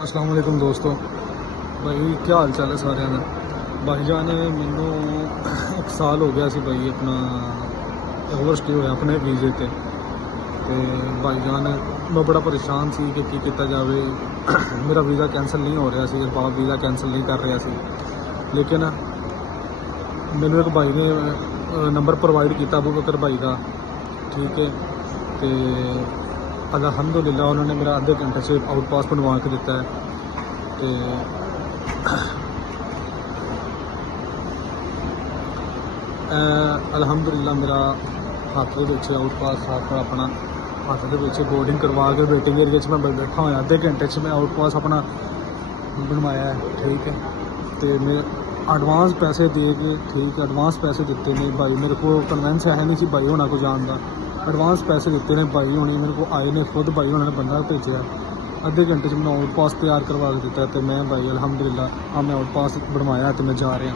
अस्सलाम वालेकुम दोस्तों। भाई क्या हाल चाल है सारे का। भाई जान मैनू एक साल हो गया सी भाई अपना ओवर स्टे होया अपने वीजे ते भाई जान मैं बड़ा परेशान सी कि किया जाए। मेरा वीज़ा कैंसल नहीं हो रहा सी, बाप वीज़ा कैंसल नहीं कर रहा सी, लेकिन मैनू एक भाई ने नंबर प्रोवाइड किया अबू बकर भाई का, ठीक है। तो अलहमदुलिल्लाह उन्होंने मेरा आधे घंटे से आउट पास बनवा के दिता है। तो अलहमदुलिल्लाह मेरा हाथ के आउट पास अपना हाथ के बोर्डिंग करवा के वेटिंग एरिया में बैठा होया, आधे घंटे मैं आउट पास अपना बनवाया है, ठीक है। तो मैं एडवांस पैसे दे के, ठीक है, एडवांस पैसे दिते ने भाई, मेरे को कन्वेंस है नहीं सी भाई होना को जानता, एडवांस पैसे दिते ने भाई होनी मेरे को आए ने, खुद भाई होना ने बंदा भेजा, आधे घंटे से मैंने आउट पास तैयार करवा के दिता। तो मैं भाई अलहमदुलिल्लाह हाँ मैं आउट पास बनवाया तो मैं जा रहा।